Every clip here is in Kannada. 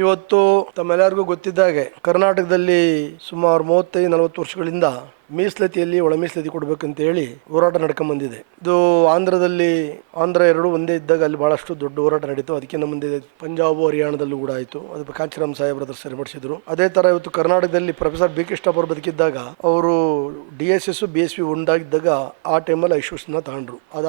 ಇವತ್ತು ತಮ್ಮೆಲ್ಲರಿಗೂ ಗೊತ್ತಿದ್ದಾಗೆ ಕರ್ನಾಟಕದಲ್ಲಿ ಸುಮಾರು 35-40 ವರ್ಷಗಳಿಂದ ಮೀಸಲಾತಿಯಲ್ಲಿ ಒಳ ಮೀಸಲಾತಿ ಕೊಡಬೇಕಂತ ಹೇಳಿ ಹೋರಾಟ ನಡ್ಕೊಂಡ್ ಬಂದಿದೆ. ಇದು ಆಂಧ್ರ ಎರಡು ಒಂದೇ ಇದ್ದಾಗ ಅಲ್ಲಿ ಬಹಳಷ್ಟು ದೊಡ್ಡ ಹೋರಾಟ ನಡೀತು. ಅದಕ್ಕಿಂತ ಮುಂದೆ ಪಂಜಾಬ್ ಹರಿಯಾಣದಲ್ಲೂ ಕೂಡ ಆಯಿತು. ಅದು ಕಾಂಚಿರಾಮ್ ಸಾಹೇಬ್ರ ಸರಿಪಡಿಸಿದ್ರು. ಅದೇ ತರ ಇವತ್ತು ಕರ್ನಾಟಕದಲ್ಲಿ ಪ್ರೊಫೆಸರ್ ಬಿ ಕೃಷ್ಣಪ್ಪ ಅವರು ಬದುಕಿದ್ದಾಗ ಅವರು DSS BSP ಒಂದಾಗಿದ್ದಾಗ ಆ ಟೈಮಲ್ಲಿ ಐಶ್ವರ್ಯನ ತಗೊಂಡ್ರು. ಅದು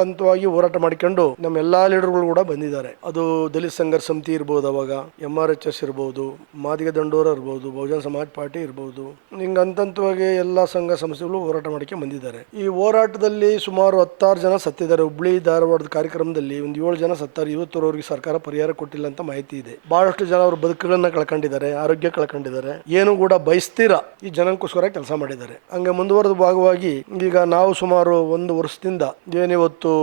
ಹಂತವಾಗಿ ಹೋರಾಟ ಮಾಡಿಕೊಂಡು ನಮ್ಮ ಎಲ್ಲಾ ಲೀಡರ್ಗಳು ಕೂಡ ಬಂದಿದ್ದಾರೆ. ಅದು ದಲಿತ ಸಂಘರ್ಷ ಸಮಿತಿ ಇರ್ಬೋದು, ಅವಾಗ MRHS ಇರ್ಬೋದು, ಮಾದಿಗ ದಂಡೋರ ಇರ್ಬೋದು, ಬಹುಜನ ಸಮಾಜ್ ಪಾರ್ಟಿ ಇರ್ಬೋದು, ಹಿಂಗೆ ಹಂತವಾಗಿ ಎಲ್ಲ ಸಂಘ ಸಂಸ್ಥೆಗಳು ಹೋರಾಟ ಮಾಡಕ್ಕೆ ಬಂದಿದ್ದಾರೆ. ಈ ಹೋರಾಟದಲ್ಲಿ ಸುಮಾರು 16 ಜನ ಸತ್ತಿದ್ದಾರೆ. ಹುಬ್ಳಿ ಧಾರವಾಡದ ಕಾರ್ಯಕ್ರಮದಲ್ಲಿ ಒಂದು 7 ಜನ ಸತ್ತಾರೆ. ಇವತ್ತರವರೆಗೆ ಸರ್ಕಾರ ಪರಿಹಾರ ಕೊಟ್ಟಿಲ್ಲ ಅಂತ ಮಾಹಿತಿ ಇದೆ. ಬಹಳಷ್ಟು ಜನ ಅವ್ರ ಬದುಕುಗಳನ್ನ ಕಳ್ಕೊಂಡಿದ್ದಾರೆ, ಆರೋಗ್ಯ ಕಳ್ಕೊಂಡಿದ್ದಾರೆ. ಏನು ಕೂಡ ಬಯಸ್ತೀರ ಈ ಜನಕ್ಕೋಸ್ಕರ ಕೆಲಸ ಮಾಡಿದ್ದಾರೆ. ಹಂಗೆ ಮುಂದುವರೆದ ಭಾಗವಾಗಿ ಈಗ ನಾವು ಸುಮಾರು 1 ವರ್ಷದಿಂದ ಏನಿವತ್ತು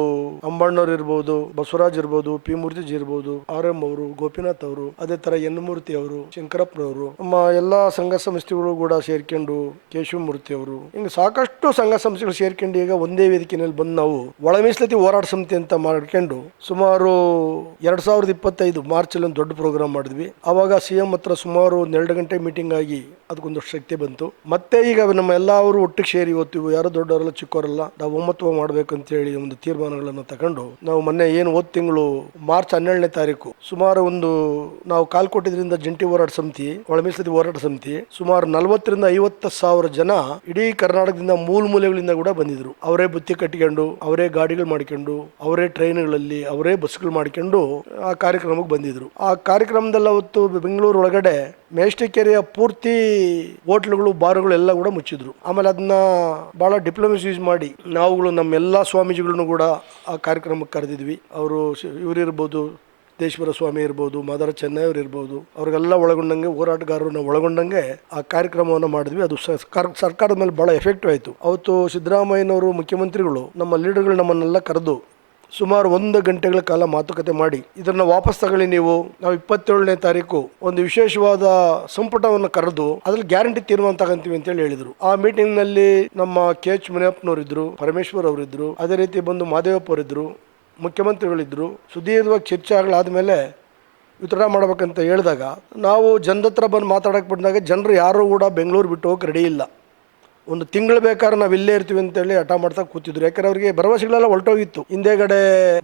ಅಂಬಣ್ಣವ್ರು ಇರ್ಬೋದು, ಬಸವರಾಜ್ ಇರ್ಬೋದು, ಪಿ ಮೂರ್ತಿಜಿ ಇರ್ಬೋದು, RM ಅವರು, ಗೋಪಿನಾಥ್ ಅವರು, ಅದೇ ತರ ಎನ್ ಮೂರ್ತಿ ಅವರು, ಶಂಕರಪ್ಪನವರು, ನಮ್ಮ ಎಲ್ಲಾ ಸಂಘ ಸಂಸ್ಥೆಗಳು ಕೂಡ ಸೇರ್ಕೊಂಡು, ಕೇಶವಮೂರ್ತಿ ಅವರು, ಹಿಂಗೆ ಸಾಕಷ್ಟು ಸಂಘ ಸಂಸ್ಥೆಗಳು ಸೇರ್ಕೊಂಡು ಈಗ ಒಂದೇ ವೇದಿಕೆಯಲ್ಲಿ ಬಂದು ನಾವು ಒಳ ಮೀಸಲಾತಿ ಹೋರಾಟ ಸಮಿತಿ ಅಂತ ಮಾಡ್ಕೊಂಡು ಸುಮಾರು 2025 ಮಾರ್ಚಲ್ಲಿ ಒಂದು ದೊಡ್ಡ ಪ್ರೋಗ್ರಾಮ್ ಮಾಡಿದ್ವಿ. ಅವಾಗ CM ಹತ್ರ ಸುಮಾರು 2 ಗಂಟೆ ಮೀಟಿಂಗ್ ಆಗಿ ಅದಕ್ಕೊಂದು ಶಕ್ತಿ ಬಂತು. ಮತ್ತೆ ಈಗ ನಮ್ಮ ಎಲ್ಲರೂ ಒಟ್ಟಿಗೆ ಸೇರಿ ಇವತ್ತು ಯಾರು ದೊಡ್ಡವರಲ್ಲ ಚಿಕ್ಕವರಲ್ಲ, ನಾವು ಒಮ್ಮತವ ಮಾಡಬೇಕು ಅಂತ ಹೇಳಿ ಒಂದು ತೀರ್ಮಾನಗಳನ್ನು ತಗೊಂಡು ನಾವು ಮೊನ್ನೆ ಏನು ತಿಂಗಳು ಮಾರ್ಚ್ 12ನೇ ತಾರೀಕು ಸುಮಾರು ನಾವು ಕಾಲ್ ಕೊಟ್ಟಿದ್ರಿಂದ ಜಂಟಿ ಹೋರಾಟ ಸಮಿತಿ, ಒಳ ಮೀಸಲಾತಿ ಹೋರಾಟ ಸಮಿತಿ ಸುಮಾರು 40,000-50,000 ಜನ ಇಡೀ ಕರ್ನಾಟಕದಿಂದ ಮೂಲೆಗಳಿಂದ ಕೂಡ ಬಂದಿದ್ರು. ಅವರೇ ಬುತ್ತಿ ಕಟ್ಟಿಕೊಂಡು, ಅವರೇ ಗಾಡಿಗಳು ಮಾಡಿಕೊಂಡು, ಅವರೇ ಟ್ರೈನ್ಗಳಲ್ಲಿ, ಅವರೇ ಬಸ್ಗಳು ಮಾಡಿಕೊಂಡು ಆ ಕಾರ್ಯಕ್ರಮಕ್ಕೆ ಬಂದಿದ್ರು. ಆ ಕಾರ್ಯಕ್ರಮದಲ್ಲಿ ಅವತ್ತು ಬೆಂಗಳೂರು ಒಳಗಡೆ ಮೆಜೆಸ್ಟಿಕ್ ಏರಿಯಾ ಪೂರ್ತಿ ಹೋಟ್ಲುಗಳು, ಬಾರುಗಳು ಎಲ್ಲ ಕೂಡ ಮುಚ್ಚಿದ್ರು. ಆಮೇಲೆ ಅದನ್ನ ಬಹಳ ಡಿಪ್ಲೊಮೆಸಿ ಯೂಸ್ ಮಾಡಿ ನಾವುಗಳು ನಮ್ಮೆಲ್ಲಾ ಸ್ವಾಮೀಜಿಗಳನ್ನು ಕೂಡ ಆ ಕಾರ್ಯಕ್ರಮಕ್ಕೆ ಕರೆದಿದ್ವಿ. ಅವರು ಇವರಿರ್ಬೋದು, ದೇಶ್ವರ ಸ್ವಾಮಿ ಇರ್ಬೋದು, ಮಾದಾರ ಚೆನ್ನೈ ಅವ್ರು ಇರ್ಬೋದು, ಅವ್ರಿಗೆಲ್ಲ ಒಳಗೊಂಡಂಗೆ ಹೋರಾಟಗಾರರನ್ನ ಒಳಗೊಂಡಂಗೆ ಆ ಕಾರ್ಯಕ್ರಮವನ್ನು ಮಾಡಿದ್ವಿ. ಅದು ಸರ್ಕಾರದ ಮೇಲೆ ಬಹಳ ಎಫೆಕ್ಟಿವ್ ಆಯಿತು. ಅವತ್ತು ಸಿದ್ದರಾಮಯ್ಯನವರು ಮುಖ್ಯಮಂತ್ರಿಗಳು ನಮ್ಮ ಲೀಡರ್ಗಳು ನಮ್ಮನ್ನೆಲ್ಲ ಕರೆದು ಸುಮಾರು 1 ಗಂಟೆಗಳ ಕಾಲ ಮಾತುಕತೆ ಮಾಡಿ ಇದನ್ನ ವಾಪಸ್ ತಗೊಳ್ಳಿ, ನಾವು 27ನೇ ತಾರೀಕು ಒಂದು ವಿಶೇಷವಾದ ಸಂಪುಟವನ್ನು ಕರೆದು ಅದ್ರಲ್ಲಿ ಗ್ಯಾರಂಟಿ ತೀರ್ಮಾನ ತಗೊಂತೀವಿ ಅಂತೇಳಿ ಹೇಳಿದ್ರು. ಆ ಮೀಟಿಂಗ್ ನಲ್ಲಿ ನಮ್ಮ KH ಮುನಿಯಪ್ಪನವರಿದ್ರು, ಪರಮೇಶ್ವರ್ ಅವರಿದ್ರು, ಅದೇ ರೀತಿ ಬಂದು ಮಾದೇವಪ್ಪ ಅವರಿದ್ರು, ಮುಖ್ಯಮಂತ್ರಿಗಳಿದ್ರು. ಸುದೀರ್ಘವಾಗಿ ಚರ್ಚೆಗಳಾದ್ಮೇಲೆ ವಿತರಣೆ ಮಾಡ್ಬೇಕಂತ ಹೇಳಿದಾಗ ನಾವು ಜನದ ಹತ್ರ ಬಂದು ಮಾತಾಡಕ್ಕೆ ಬಂದಾಗ ಜನರು ಯಾರು ಕೂಡ ಬೆಂಗಳೂರು ಬಿಟ್ಟು ಹೋಗಕ್ಕೆ ರೆಡಿ ಇಲ್ಲ. 1 ತಿಂಗಳು ಬೇಕಾದ್ರೆ ನಾವು ಇಲ್ಲೇ ಇರ್ತೀವಿ ಅಂತೇಳಿ ಹಠ ಮಾಡ್ತಾ ಕೂತಿದ್ರು. ಯಾಕಂದ್ರೆ ಅವರಿಗೆ ಭರವಸೆಗಳೆಲ್ಲ ಹೊರಟೋಗಿತ್ತು. ಹಿಂದೆಗಡೆ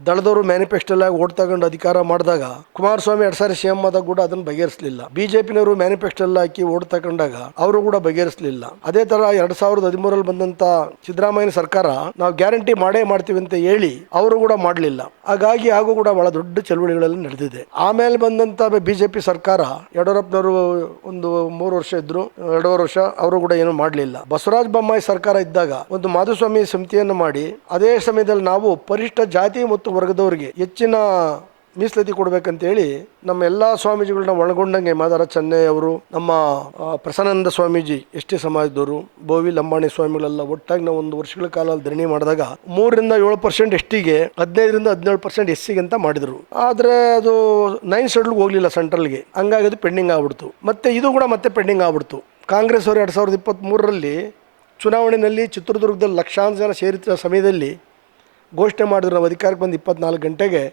ದಳದವರು ಮ್ಯಾನಿಫೆಸ್ಟೋ ಎಲ್ಲ ಓಟ್ ತಗೊಂಡು ಅಧಿಕಾರ ಮಾಡಿದಾಗ ಕುಮಾರಸ್ವಾಮಿ 2 ಸಾರಿ CM ಆದಾಗ ಕೂಡ ಅದನ್ನು ಬಗೆಹರಿಸಲಿಲ್ಲ. BJPನವರು ಮ್ಯಾನಿಫೆಸ್ಟೋ ಎಲ್ಲ ಹಾಕಿ ಓಟ್ ತಗೊಂಡಾಗ ಅವರು ಕೂಡ ಬಗೆಹರಿಸಲಿಲ್ಲ. ಅದೇ ತರ 2013ರಲ್ಲಿ ಬಂದಂತ ಸಿದ್ದರಾಮಯ್ಯ ಸರ್ಕಾರ ನಾವು ಗ್ಯಾರಂಟಿ ಮಾಡೇ ಮಾಡ್ತೀವಿ ಅಂತ ಹೇಳಿ ಅವರು ಕೂಡ ಮಾಡಲಿಲ್ಲ. ಹಾಗಾಗಿ ಹಾಗೂ ಕೂಡ ಬಹಳ ದೊಡ್ಡ ಚಳುವಳಿಗಳೆಲ್ಲ ನಡೆದಿದೆ. ಆಮೇಲೆ ಬಂದಂತ BJP ಸರ್ಕಾರ, ಯಡಿಯೂರಪ್ಪನವರು ಒಂದು 3 ವರ್ಷ ಇದ್ರು, 2.5 ವರ್ಷ ಅವರು ಕೂಡ ಏನು ಮಾಡಲಿಲ್ಲ. ಬಸವರಾಜ ಬೊಮ್ಮಾಯಿ ಸರ್ಕಾರ ಇದ್ದಾಗ ಒಂದು ಮಾಧುಸ್ವಾಮಿ ಸಮಿತಿಯನ್ನು ಮಾಡಿ ಅದೇ ಸಮಯದಲ್ಲಿ ನಾವು ಪರಿಶಿಷ್ಟ ಜಾತಿ ಮತ್ತು ವರ್ಗದವರಿಗೆ ಹೆಚ್ಚಿನ ಮೀಸಲಾತಿ ಕೊಡ್ಬೇಕಂತೇಳಿ ನಮ್ಮ ಎಲ್ಲಾ ಸ್ವಾಮೀಜಿಗಳನ್ನ ಒಳಗೊಂಡಂಗೆ ಮಾದಾರ ಚೆನ್ನೈ ಅವರು, ನಮ್ಮ ಪ್ರಸನ್ನಾನಂದ ಸ್ವಾಮೀಜಿ ST ಸಮಾಜದವರು, ಬೋವಿ ಲಂಬಾಣಿ ಸ್ವಾಮಿಗಳೆಲ್ಲ ಒಟ್ಟಾಗಿ ನಾವು 1 ವರ್ಷಗಳ ಕಾಲ ಧರಣಿ ಮಾಡಿದಾಗ 3-7% STಗೆ, 15-17% SCಗೆ ಅಂತ ಮಾಡಿದ್ರು. ಆದ್ರೆ ಅದು 9 ಶೆಡ್ಯೂಲ್ಗೆ ಹೋಗ್ಲಿಲ್ಲ ಸೆಂಟ್ರಲ್ಗೆ. ಹಂಗಾಗಿ ಅದು ಪೆಂಡಿಂಗ್ ಆಗ್ಬಿಡ್ತು. ಮತ್ತೆ ಇದು ಕೂಡ ಮತ್ತೆ ಪೆಂಡಿಂಗ್ ಆಗ್ಬಿಡ್ತು. ಕಾಂಗ್ರೆಸ್ ಅವರು 2023ರಲ್ಲಿ ಚುನಾವಣೆಯಲ್ಲಿ ಚಿತ್ರದುರ್ಗದಲ್ಲಿ ಲಕ್ಷಾಂತರ ಜನ ಸೇರಿದ ಸಮಯದಲ್ಲಿ ಘೋಷಣೆ ಮಾಡಿದ್ರು, ನಾವು ಅಧಿಕಾರಕ್ಕೆ ಬಂದು 24 ಗಂಟೆಗೆ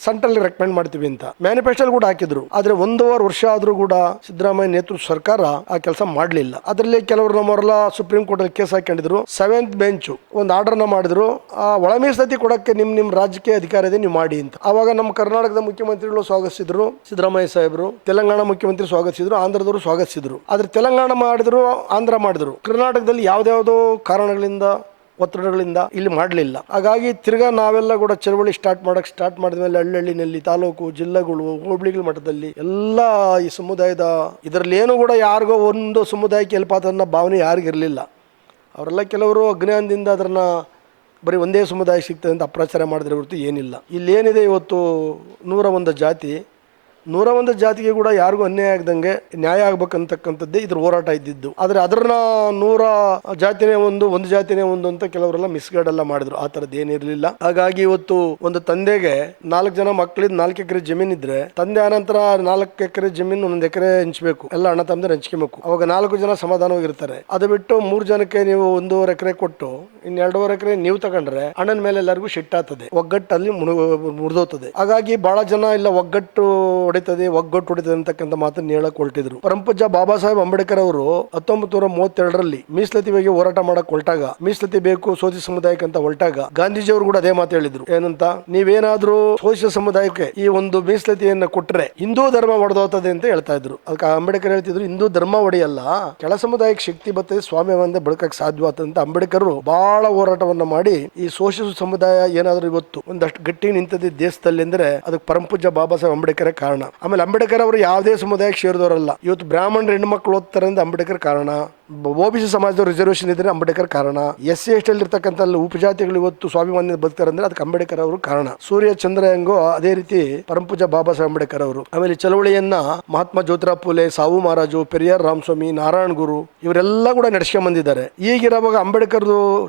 ಸೆಂಟ್ರಲ್ ರೆಕಮೆಂಡ್ ಮಾಡ್ತೀವಿ ಅಂತ ಮ್ಯಾನಿಫೆಸ್ಟೋ ಕೂಡ ಹಾಕಿದ್ರು. ಆದ್ರೆ 1.5 ವರ್ಷ ಆದ್ರೂ ಕೂಡ ಸಿದ್ದರಾಮಯ್ಯ ನೇತೃತ್ವ ಸರ್ಕಾರ ಆ ಕೆಲಸ ಮಾಡಲಿಲ್ಲ. ಅದರಲ್ಲಿ ಕೆಲವರು ನಮ್ಮವರೆಲ್ಲ ಸುಪ್ರೀಂ ಕೋರ್ಟ್ ಅಲ್ಲಿ ಕೇಸ್ ಹಾಕೊಂಡಿದ್ರು. 7th ಬೆಂಚ್ ಒಂದು ಆರ್ಡರ್ನ ಮಾಡಿದ್ರು, ಆ ಒಳ ಮೀಸಲಾತಿ ಕೊಡಕ್ಕೆ ನಿಮ್ ರಾಜಕೀಯ ಅಧಿಕಾರ ಇದೆ, ನೀವು ಮಾಡಿ ಅಂತ. ಆವಾಗ ನಮ್ಮ ಕರ್ನಾಟಕದ ಮುಖ್ಯಮಂತ್ರಿಗಳು ಸ್ವಾಗತಿಸಿದ್ರು, ಸಿದ್ದರಾಮಯ್ಯ ಸಾಹೇಬರು. ತೆಲಂಗಾಣ ಮುಖ್ಯಮಂತ್ರಿ ಸ್ವಾಗತಿಸಿದ್ರು, ಆಂಧ್ರದವರು ಸ್ವಾಗತಿಸಿದ್ರು. ಆದ್ರೆ ತೆಲಂಗಾಣ ಮಾಡಿದ್ರು, ಆಂಧ್ರ ಮಾಡಿದ್ರು. ಕರ್ನಾಟಕದಲ್ಲಿ ಯಾವ್ದಾವುದೋ ಕಾರಣಗಳಿಂದ, ಒತ್ತಡಗಳಿಂದ ಇಲ್ಲಿ ಮಾಡಲಿಲ್ಲ. ಹಾಗಾಗಿ ತಿರ್ಗಾ ನಾವೆಲ್ಲ ಕೂಡ ಚಳವಳಿ ಸ್ಟಾರ್ಟ್ ಮಾಡಿದ್ಮೇಲೆ ಹಳ್ಳಿನಲ್ಲಿ, ತಾಲೂಕು, ಜಿಲ್ಲೆಗಳು, ಹೋಬಳಿಗಳ ಮಟ್ಟದಲ್ಲಿ ಎಲ್ಲ ಈ ಸಮುದಾಯದ ಇದರಲ್ಲಿ ಏನು ಕೂಡ ಯಾರಿಗೋ ಒಂದು ಸಮುದಾಯಕ್ಕೆ ಹೆಲ್ಪ್ ಆತನ್ನ ಭಾವನೆ ಯಾರಿಗಿರಲಿಲ್ಲ. ಅವರೆಲ್ಲ ಕೆಲವರು ಅಜ್ಞಾನದಿಂದ ಅದನ್ನ ಬರೀ ಒಂದೇ ಸಮುದಾಯ ಸಿಗ್ತದೆ ಅಂತ ಅಪ್ರಚಾರ ಮಾಡಿದ್ರೆ ಹೊರತು ಏನಿಲ್ಲ. ಇಲ್ಲೇನಿದೆ ಇವತ್ತು 101 ಜಾತಿ, 101 ಜಾತಿಗೆ ಕೂಡ ಯಾರಿಗೂ ಅನ್ಯಾಯ ಆಗದಂಗೆ ನ್ಯಾಯ ಆಗ್ಬೇಕಂತಕ್ಕಂಥದ್ದೇ ಇದ್ರ ಹೋರಾಟ ಇದ್ದಿದ್ದು. ಆದ್ರೆ ಅದನ್ನ 100 ಜಾತಿನೇ ಒಂದು ಜಾತಿನೇ ಒಂದು ಅಂತ ಕೆಲವರೆಲ್ಲ ಮಿಸ್ಗೈಡ್ ಎಲ್ಲ ಮಾಡಿದ್ರು. ಆ ತರದ್ದು ಏನಿರ್ಲಿಲ್ಲ. ಹಾಗಾಗಿ ಇವತ್ತು ಒಂದು ತಂದೆಗೆ 4 ಜನ ಮಕ್ಕಳಿದ್ 4 ಎಕರೆ ಜಮೀನ್ ಇದ್ರೆ, ತಂದೆ ಆನಂತರ 4 ಎಕರೆ ಜಮೀನು 1 ಎಕರೆ ಹಂಚ್ಬೇಕು, ಎಲ್ಲ ಅಣ್ಣ ತಮ್ಮಂದ್ರೆ ಹಂಚ್ಕೋಬೇಕು. ಅವಾಗ 4 ಜನ ಸಮಾಧಾನವಾಗಿರ್ತಾರೆ. ಅದು ಬಿಟ್ಟು 3 ಜನಕ್ಕೆ ನೀವು 1.5 ಎಕರೆ ಕೊಟ್ಟು ಇನ್ನು 2.5 ಎಕರೆ ನೀವು ತಗೊಂಡ್ರೆ ಅಣ್ಣನ ಮೇಲೆ ಎಲ್ಲರಿಗೂ ಶಿಟ್ಟಾಗ್ತದೆ, ಒಗ್ಗಟ್ಟಲ್ಲಿ ಮುರಿದೋಗ್ತದೆ. ಹಾಗಾಗಿ ಬಹಳ ಜನ ಇಲ್ಲ ಒಗ್ಗಟ್ಟು ಹೊಡಿತದೆ, ಒಗ್ಗಟ್ಟು ಹೊಡಿತದೆ ಅಂತಕ್ಕಂಥ ಮಾತನ್ನು ಹೇಳಕ್ ಹೊರಟಿದ್ರು. ಪರಮಪೂಜ್ಯ ಬಾಬಾ ಸಾಹೇಬ್ ಅಂಬೇಡ್ಕರ್ ಅವರು 1932ರಲ್ಲಿ ಮೀಸಲಾತಿ ಬಗ್ಗೆ ಹೋರಾಟ ಮಾಡಕ್ ಹೊರಟಾಗ, ಮೀಸಲಾತಿ ಬೇಕು ಶೋಷಿತ ಸಮುದಾಯಕ್ಕೆ ಅಂತ ಹೊರಟಾಗ ಗಾಂಧೀಜಿಯವರು ಕೂಡ ಅದೇ ಮಾತು ಹೇಳಿದ್ರು. ಏನಂತ, ನೀವೇನಾದ್ರೂ ಶೋಷಿತ ಸಮುದಾಯಕ್ಕೆ ಈ ಒಂದು ಮೀಸಲಾತಿಯನ್ನ ಕೊಟ್ರೆ ಹಿಂದೂ ಧರ್ಮ ಒಡೆದೋಗ್ತದೆ ಅಂತ ಹೇಳ್ತಾ ಇದ್ರು. ಅದಕ್ಕೆ ಅಂಬೇಡ್ಕರ್ ಹೇಳ್ತಿದ್ರು, ಹಿಂದೂ ಧರ್ಮ ಒಡೆಯಲ್ಲ, ಕೆಳ ಸಮುದಾಯಕ್ಕೆ ಶಕ್ತಿ ಬರ್ತದೆ, ಸ್ವಾಮ್ಯವಂದೇ ಬೆಳಕಕ್ಕೆ ಸಾಧ್ಯ ಅಂತ ಅಂಬೇಡ್ಕರ್ ಬಹಳ ಹೋರಾಟವನ್ನ ಮಾಡಿ ಈ ಶೋಷಿತ ಸಮುದಾಯ ಏನಾದ್ರೂ ಇವತ್ತು ಒಂದಷ್ಟು ಗಟ್ಟಿ ನಿಂತದ್ದು ದೇಶದಲ್ಲಿ ಅಂದ್ರೆ ಅದಕ್ಕೆ ಪರಮಪೂಜ್ಯ ಬಾಬಾ ಸಾಹೇಬ್ ಅಂಬೇಡ್ಕರ್ ಕಾರಣ. ಆಮೇಲೆ ಅಂಬೇಡ್ಕರ್ ಅವರು ಯಾವುದೇ ಸಮುದಾಯಕ್ಕೆ ಸೇರಿದವರಲ್ಲ. ಇವತ್ತು ಬ್ರಾಹ್ಮಣರು ಹೆಣ್ಮಕ್ಳು ಓದ್ತಾರೆ ಅಂದ್ರೆ ಅಂಬೇಡ್ಕರ್ ಕಾರಣ, OBC ಸಮಾಜದ ರಿಸರ್ವೇಶನ್ ಇದ್ರೆ ಅಂಬೇಡ್ಕರ್ ಕಾರಣ, SC/ST ಅಲ್ಲಿ ಇರ್ತಕ್ಕಂಥ ಉಪಜಾತಿಗಳು ಇವತ್ತು ಸ್ವಾಭಿಮಾನ್ಯ ಬದುಕ್ತಾರೆ ಅಂದ್ರೆ ಅದಕ್ಕೆ ಅಂಬೇಡ್ಕರ್ ಅವರು ಕಾರಣ. ಸೂರ್ಯ ಚಂದ್ರ ಹೆಂಗೋ ಅದೇ ರೀತಿ ಪರಮಪೂಜ್ಯ ಬಾಬಾ ಸಾಹೇಬ್ ಅಂಬೇಡ್ಕರ್ ಅವರು. ಆಮೇಲೆ ಚಳವಳಿಯನ್ನ ಮಹಾತ್ಮ ಜ್ಯೋತಿರಾವ್ ಫುಲೆ, ಸಾವು ಮಹಾರಾಜು, ಪೆರಿಯಾರ್ ರಾಮಸ್ವಾಮಿ, ನಾರಾಯಣ ಗುರು ಇವರೆಲ್ಲ ಕೂಡ ನಡೆಸ್ಕೊಂಡ್ ಬಂದಿದ್ದಾರೆ. ಈಗಿರುವಾಗ ಅಂಬೇಡ್ಕರ್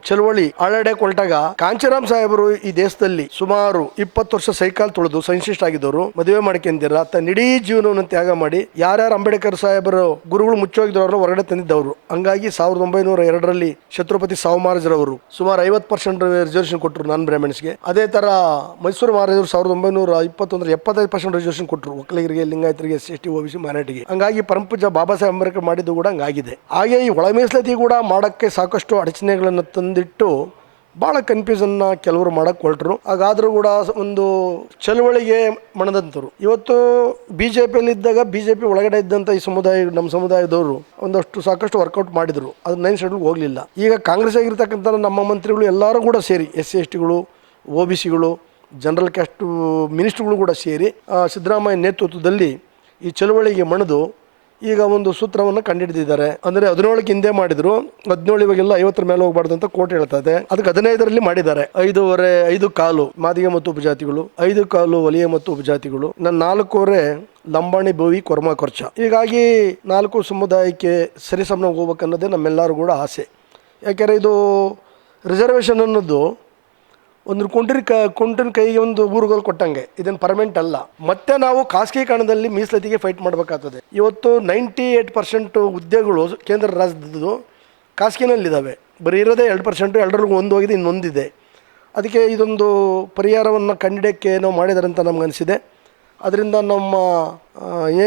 ಚಳವಳಿ ಆಳಡೆ ಕೊಲ್ಟಾಗ ಕಾಂಚೀರಾಮ್ ಸಾಹೇಬರು ಈ ದೇಶದಲ್ಲಿ ಸುಮಾರು 20 ವರ್ಷ ಸೈಕಲ್ ತುಳಿದು ಸಂಶಿಷ್ಟ ಆಗಿದ್ದವರು, ಮದುವೆ ಮಾಡ್ಕೊಂಡಿರ ತನ್ನ ಇಡೀ ಜೀವನವನ್ನು ತ್ಯಾಗ ಮಾಡಿ ಯಾರ್ಯಾರು ಅಂಬೇಡ್ಕರ್ ಸಾಹೇಬರು ಗುರುಗಳು ಮುಚ್ಚೋಗಿದ್ದವ್ರನ್ನ ಹೊರಗಡೆ ತಂದಿದ್ದವರು. ಹಂಗಾಗಿ 1902ರಲ್ಲಿ ಛತ್ರಪತಿ ಸಾವು ಮಹಾರಾಜರವರು ಸುಮಾರು 50% ರಿಸರ್ವೇಶನ್ ಕೊಟ್ಟರು ನಾನ್ ಬ್ರಾಹ್ಮಣ್ಸ್ಗೆ. ಅದೇ ತರ ಮೈಸೂರು ಮಹಾರಾಜರು 1921 75% ರಿಸರ್ವೇಶನ್ ಕೊಟ್ಟರು ಒಕ್ಕಲಿಗರಿಗೆ, ಲಿಂಗಾಯತರಿಗೆ, SC/ST, OBC, ಮರಾಠಿಗೆ. ಹಂಗಾಗಿ ಪರಮಪೂಜ್ಯ ಬಾಬಾ ಸಾಹೇಬ್ ಅಂಬೇಡ್ಕರ್ ಮಾಡಿದ್ದು ಕೂಡ ಹಂಗಾಗಿದೆ. ಹಾಗೆ ಈ ಒಳ ಮೀಸಲಾತಿ ಕೂಡ ಮಾಡಕ್ಕೆ ಸಾಕಷ್ಟು ಅಡಚಣೆಗಳನ್ನು ತಂದಿಟ್ಟು ಭಾಳ ಕನ್ಫ್ಯೂಷನ್ನ ಕೆಲವರು ಮಾಡಕ್ಕೆ ಹೊರಟರು. ಹಾಗಾದರೂ ಕೂಡ ಒಂದು ಚಳವಳಿಗೆ ಮಣದಂತರು. ಇವತ್ತು BJPಯಲ್ಲಿ ಇದ್ದಾಗ BJP ಒಳಗಡೆ ಇದ್ದಂಥ ಈ ಸಮುದಾಯ, ನಮ್ಮ ಸಮುದಾಯದವರು ಒಂದಷ್ಟು ಸಾಕಷ್ಟು ವರ್ಕೌಟ್ ಮಾಡಿದರು, ಅದು 9 ಶೆಡ್ಯೂಲ್ಗೆ ಹೋಗಲಿಲ್ಲ. ಈಗ ಕಾಂಗ್ರೆಸ್ ಆಗಿರ್ತಕ್ಕಂಥ ನಮ್ಮ ಮಂತ್ರಿಗಳು ಎಲ್ಲರೂ ಕೂಡ ಸೇರಿ SC/STಗಳು, OBCಗಳು, ಜನರಲ್ ಕ್ಯಾಸ್ಟ್ ಮಿನಿಸ್ಟ್ರುಗಳು ಕೂಡ ಸೇರಿ ಸಿದ್ದರಾಮಯ್ಯ ನೇತೃತ್ವದಲ್ಲಿ ಈ ಚಳವಳಿಗೆ ಮಣಿದು ಈಗ ಒಂದು ಸೂತ್ರವನ್ನು ಕಂಡುಹಿಡಿದಿದ್ದಾರೆ. ಅಂದರೆ 17ಕ್ಕೆ ಹಿಂದೆ ಮಾಡಿದ್ರು, 17 ಇವಾಗೆಲ್ಲ 50 ಮೇಲೆ ಹೋಗಬಾರ್ದು ಅಂತ ಕೋರ್ಟ್ ಹೇಳ್ತಾ ಇದೆ. ಅದಕ್ಕೆ 15ರಲ್ಲಿ ಮಾಡಿದ್ದಾರೆ. 5 ಕಾಲು ಮಾದಿಗೆ ಮತ್ತು ಉಪಜಾತಿಗಳು, 5 ಕಾಲು ವಲಯ ಮತ್ತು ಉಪಜಾತಿಗಳು, 4 ಲಂಬಾಣಿ, ಬೋವಿ, ಕೊರ್ಮ, ಕೊರ್ಚ. ಹೀಗಾಗಿ 4 ಸಮುದಾಯಕ್ಕೆ ಸರಿಸಮನ ಹೋಗ್ಬೇಕನ್ನೋದೇ ನಮ್ಮೆಲ್ಲರೂ ಕೂಡ ಆಸೆ. ಯಾಕೆಂದರೆ ಇದು ರಿಸರ್ವೇಷನ್ ಅನ್ನೋದು ಒಂದು ಕುಂಟಿನ ಕೈಗೆ ಒಂದು ಊರುಗೋಲು ಕೊಟ್ಟಂಗೆ, ಇದನ್ನು ಪರ್ಮನೆಂಟ್ ಅಲ್ಲ. ಮತ್ತೆ ನಾವು ಖಾಸಗೀಕರಣದಲ್ಲಿ ಮೀಸಲಾತಿಗೆ ಫೈಟ್ ಮಾಡಬೇಕಾಗ್ತದೆ. ಇವತ್ತು 98% ಹುದ್ದೆಗಳು ಕೇಂದ್ರ ರಾಜ್ಯದ್ದು ಖಾಸಗಿನಲ್ಲಿದ್ದಾವೆ, ಬರೀ ಇರೋದೇ 2%, ಎರಡರಿಗೂ ಒಂದು ಹೋಗಿದೆ, ಇನ್ನೊಂದಿದೆ. ಅದಕ್ಕೆ ಇದೊಂದು ಪರಿಹಾರವನ್ನು ಕಂಡಿಡಿಯೋಕ್ಕೆ ನಾವು ಮಾಡಿದ್ದಾರೆ ಅಂತ ನಮ್ಗೆ ಅನಿಸಿದೆ. ಅದರಿಂದ ನಮ್ಮ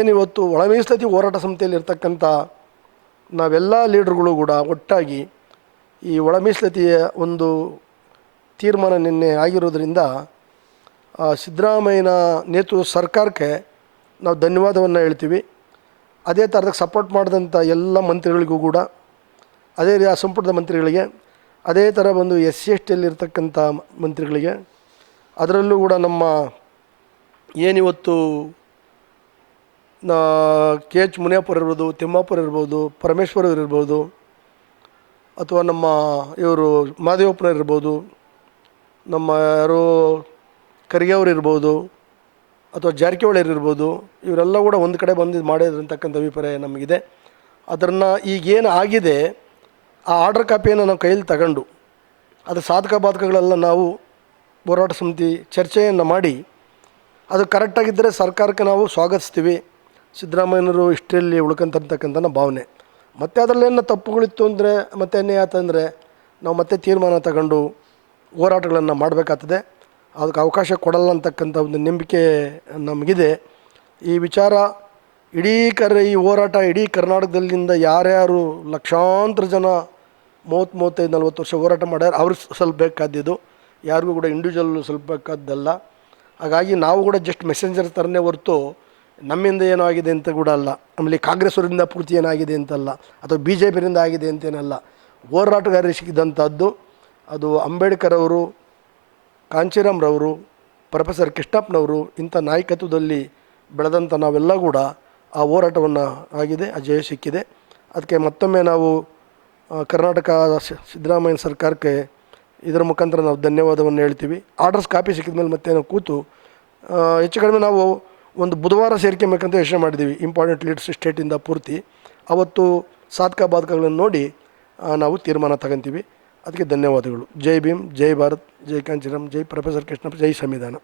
ಏನಿವತ್ತು ಒಳ ಮೀಸಲಾತಿ ಹೋರಾಟ ಸಮಿತಿಯಲ್ಲಿ ಇರ್ತಕ್ಕಂಥ ನಾವೆಲ್ಲ ಲೀಡರ್ಗಳು ಕೂಡ ಒಟ್ಟಾಗಿ ಈ ಒಳ ಮೀಸಲಾತಿಯ ಒಂದು ತೀರ್ಮಾನ ನಿನ್ನೆ ಆಗಿರೋದ್ರಿಂದ ಸಿದ್ದರಾಮಯ್ಯನ ನೇತೃತ್ವ ಸರ್ಕಾರಕ್ಕೆ ನಾವು ಧನ್ಯವಾದವನ್ನು ಹೇಳ್ತೀವಿ. ಅದೇ ಥರದಾಗ ಸಪೋರ್ಟ್ ಮಾಡಿದಂಥ ಎಲ್ಲ ಮಂತ್ರಿಗಳಿಗೂ ಕೂಡ, ಅದೇ ಆ ಸಂಪುಟದ ಮಂತ್ರಿಗಳಿಗೆ, ಅದೇ ಥರ ಬಂದು SC/STಯಲ್ಲಿರ್ತಕ್ಕಂಥ ಮಂತ್ರಿಗಳಿಗೆ, ಅದರಲ್ಲೂ ಕೂಡ ನಮ್ಮ ಏನಿವತ್ತು KH ಮುನಿಯಪ್ಪರು ಇರ್ಬೋದು, ತಿಮ್ಮಾಪುರ ಇರ್ಬೋದು, ಪರಮೇಶ್ವರ್ ಇರ್ಬೋದು, ಅಥವಾ ನಮ್ಮ ಇವರು ಮಾದೇವಪ್ಪನವ್ರು ಇರ್ಬೋದು, ನಮ್ಮ ಯಾರು ಖರ್ಗೆ ಅವರು ಇರ್ಬೋದು, ಅಥವಾ ಜಾರಕಿಹೊಳಿ ಇರ್ಬೋದು, ಇವರೆಲ್ಲ ಕೂಡ ಒಂದು ಕಡೆ ಬಂದು ಮಾಡಿದ್ರಂತಕ್ಕಂಥ ಅಭಿಪ್ರಾಯ ನಮಗಿದೆ. ಅದನ್ನು ಈಗೇನು ಆಗಿದೆ ಆ ಆರ್ಡರ್ ಕಾಪಿಯನ್ನು ನಾವು ಕೈಯಲ್ಲಿ ತಗೊಂಡು ಅದರ ಸಾಧಕ ಬಾಧಕಗಳೆಲ್ಲ ನಾವು ಹೋರಾಟ ಸಮಿತಿ ಚರ್ಚೆಯನ್ನು ಮಾಡಿ ಅದು ಕರೆಕ್ಟಾಗಿದ್ದರೆ ಸರ್ಕಾರಕ್ಕೆ ನಾವು ಸ್ವಾಗತಿಸ್ತೀವಿ. ಸಿದ್ದರಾಮಯ್ಯನವರು ಇಷ್ಟರಲ್ಲಿ ಉಳ್ಕೊಂತಕ್ಕಂಥ ನಮ್ಮ ಭಾವನೆ. ಮತ್ತು ಅದರಲ್ಲೇನು ತಪ್ಪುಗಳಿತ್ತು ಅಂದರೆ ಮತ್ತೆ ಏನಾಯ್ತಂದರೆ ನಾವು ಮತ್ತೆ ತೀರ್ಮಾನ ತಗೊಂಡು ಹೋರಾಟಗಳನ್ನು ಮಾಡಬೇಕಾಗ್ತದೆ. ಅದಕ್ಕೆ ಅವಕಾಶ ಕೊಡಲ್ಲ ಅಂತಕ್ಕಂಥ ಒಂದು ನಂಬಿಕೆ ನಮಗಿದೆ. ಈ ವಿಚಾರ ಈ ಹೋರಾಟ ಇಡೀ ಕರ್ನಾಟಕದಲ್ಲಿಂದ ಯಾರ್ಯಾರು ಲಕ್ಷಾಂತರ ಜನ 30-40 ವರ್ಷ ಹೋರಾಟ ಮಾಡ್ಯಾರ, ಅವ್ರಿಗೆ ಸ್ವಲ್ಪ ಬೇಕಾದ್ದು, ಯಾರಿಗೂ ಕೂಡ ಇಂಡಿವಿಜುವಲ್ ಸ್ವಲ್ಪ ಬೇಕಾದ್ದಲ್ಲ. ಹಾಗಾಗಿ ನಾವು ಕೂಡ ಜಸ್ಟ್ ಮೆಸೆಂಜರ್ ಥರನೇ ಹೊರತು ನಮ್ಮಿಂದ ಏನೋ ಆಗಿದೆ ಅಂತ ಕೂಡ ಅಲ್ಲ, ಆಮೇಲೆ ಕಾಂಗ್ರೆಸ್ವರಿಂದ ಪೂರ್ತಿ ಏನಾಗಿದೆ ಅಂತಲ್ಲ, ಅಥವಾ BJPಯಿಂದ ಆಗಿದೆ ಅಂತೇನಲ್ಲ. ಹೋರಾಟಗಾರರಿಗೆ ಸಿಕ್ಕಿದಂಥದ್ದು ಅದು ಅಂಬೇಡ್ಕರ್ ಅವರು, ಕಾಂಚೀರಾಮ್ರವರು, ಪ್ರೊಫೆಸರ್ ಕೃಷ್ಣಪ್ಪನವರು ಇಂಥ ನಾಯಕತ್ವದಲ್ಲಿ ಬೆಳೆದಂಥ ನಾವೆಲ್ಲ ಕೂಡ ಆ ಹೋರಾಟವನ್ನು ಆಗಿದೆ, ಆ ಜಯ ಸಿಕ್ಕಿದೆ. ಅದಕ್ಕೆ ಮತ್ತೊಮ್ಮೆ ನಾವು ಕರ್ನಾಟಕ ಸಿದ್ದರಾಮಯ್ಯ ಸರ್ಕಾರಕ್ಕೆ ಇದರ ಮುಖಾಂತರ ನಾವು ಧನ್ಯವಾದವನ್ನು ಹೇಳ್ತೀವಿ. ಆರ್ಡರ್ಸ್ ಕಾಪಿ ಸಿಕ್ಕಿದ ಮೇಲೆ ಮತ್ತೆ ನಾವು ಕೂತು ಹೆಚ್ಚು ಕಡಿಮೆ ನಾವು ಒಂದು ಬುಧವಾರ ಸೇರ್ಕೊಬೇಕಂತ ಯೋಚನೆ ಮಾಡಿದ್ದೀವಿ. ಇಂಪಾರ್ಟೆಂಟ್ ಲೀಡರ್ಸ್ ಸ್ಟೇಟಿಂದ ಪೂರ್ತಿ ಅವತ್ತು ಸಾಧಕ ಬಾಧಕಗಳನ್ನು ನೋಡಿ ನಾವು ತೀರ್ಮಾನ ತಗೊಂತೀವಿ. ಅದಕ್ಕೆ ಧನ್ಯವಾದಗಳು. ಜೈ ಭೀಮ್, ಜೈ ಭಾರತ್, ಜೈ ಕಾಂಚೀರಾಮ್, ಜೈ ಪ್ರೊಫೆಸರ್ ಕೃಷ್ಣಪ್ಪ, ಜೈ ಸಂವಿಧಾನ.